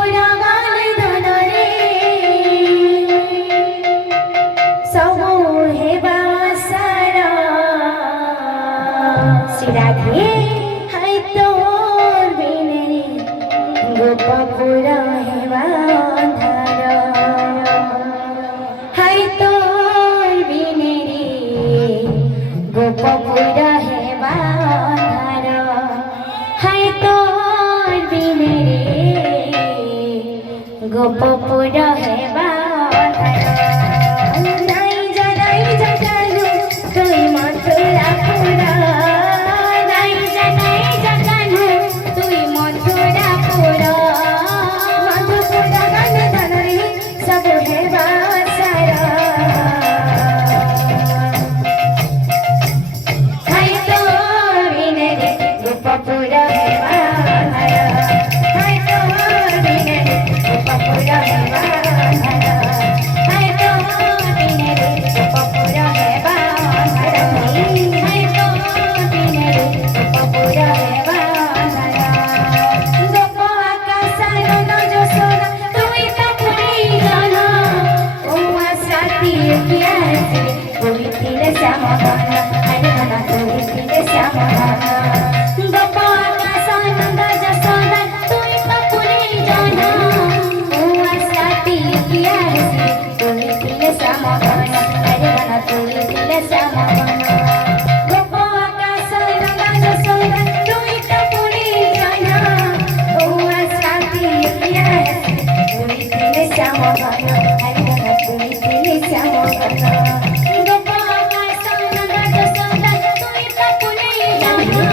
পুরা গান ধনরে সবু হেবা সারা সিরাধে হাই তোর বিনে গোপ পুরা হেবা ধারা হাই তোর বিনে গোপ পুরা হেবা ধারা হাই তোর বিনে গোপ পুরা হেবা নাই যা জানু তুই মথুরা পুরা নাই যা জানু তুই মথুরা পুরা মধুপুরা গান ধনরে সব হেবা সারা হাই তোর বিনে গোপ পুরা হেবা ধারা হাই তোর বিনে গোপ পুরা হেবা ধারা হাই তোর বিনে গোপ পুরা হেবা ধারা হাই তোর বিনে গোপ পুরা হেবা ধারা গোপ আকাশর নজসরা তুই তো পুরি জানা ও আশাতি কিয়া আছে ওই তীরে শ্যামবানা আরে না তুই তীরে শ্যামবানা গোপ আকাশর নজসরা তুই তো পুরি জানা ও আশাতি কিয়া আছে ওই তীরে শ্যামবানা আরে না তুই তীরে শ্যামবানা গোপ আকাশর নজসরা তুই তো পুরি জানা ও আশাতি কিয়া আছে ওই তীরে শ্যামবানা আরে না তুই তীরে শ্যামবানা গোপ আকাশর নজসরা তুই তো পুরি জানা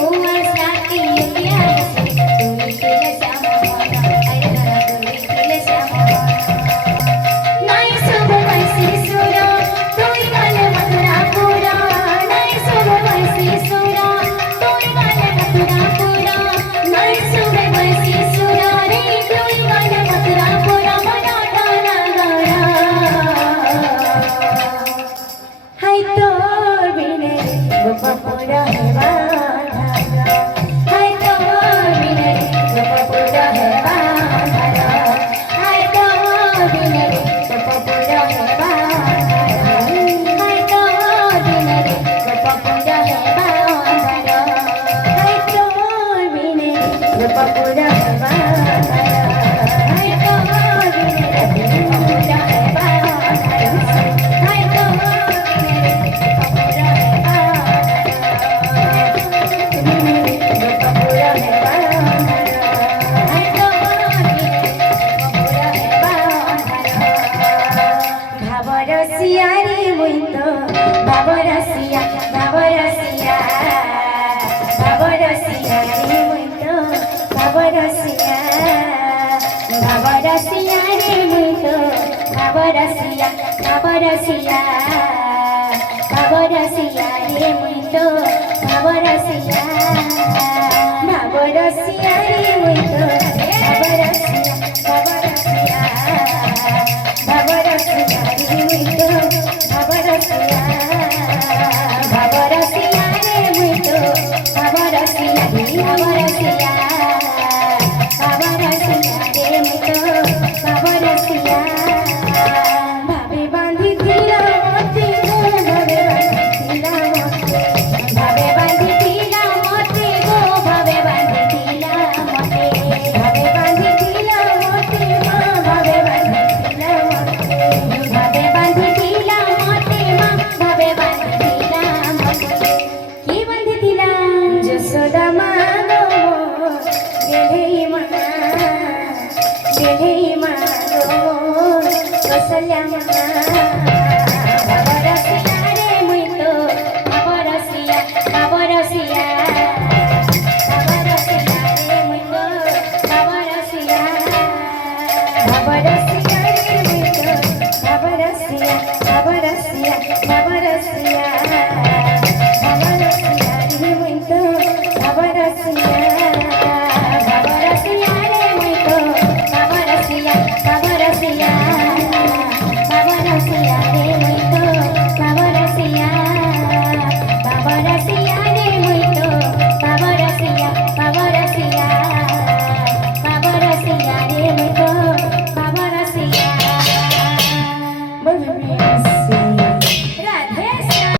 ও আশাতি কিয়া আছে ওই তীরে শ্যামবানা আরে না তুই তীরে শ্যামবানা নাই শুভ বৈশি সুরা তুই গালে মথুরা পুরা নাই শুভ বৈশি সুরা তুই গালে মথুরা পুরা নাই শুভ বৈশি সুরা রে তুই গালে মথুরা পুরা মনা টানা গানা হাই তোর বিনে গোপ পুরা হেবা ধারা হাই তোর বিনে গোপ পুরা হেবা ধারা হাই তোর বিনে গোপ পুরা হেবা ধারা হাই তোর বিনে গোপ পুরা হেবা ধারা হাই তোর বিনে গোপ পুরা হেবা ধারা হাই তোর বিনে গোপ পুরা হেবা ধারা হাই তোর বিনে গোপ পুরা হেবা ভাবরসিয়া রে মুই তো ভাবরসিয়া ভাবরসিয়া ভাবরসিয়া রে মুই তো ভাবরসিয়া ভাবরসিয়া রে মুই তো ভাবরসিয়া ভাবরসিয়া ভাবরসিয়া রে মুই তো ভাবরসিয়া ভাবরসিয়া রে মুই তো ভাবরসিয়া ভাবরসিয়া ভাবরসিয়া রে মুই তো ভাবরসিয়া ভাবরসিয়া রে মুই তো ভাবরসিয়া ভাবরসিয়া ভাবরসিয়া রে মুই তো ভাবরসিয়া ভাবে বাঁধিছিলা মতে গো ভাবে বাঁধিছিলা মতে ভাবে বাঁধিছিলা মতে গো ভাবে বাঁধিছিলা মতে ভাবে বাঁধিছিলা মতে মা ভাবে বাঁধিছিলা মতে ভাবে বাঁধিছিলা মতে মা ভাবে বাঁধিছিলা মতে কি বাঁধিছিলা যশোদা মা গো গেলেই মা গো কৌশল্যা মা ভাবরসিয়া রে মুই তো ভাবরসিয়া ভাবরসিয়া ভাবরসিয়া রে মুই তো ভাবরসিয়া ভাবরসিয়া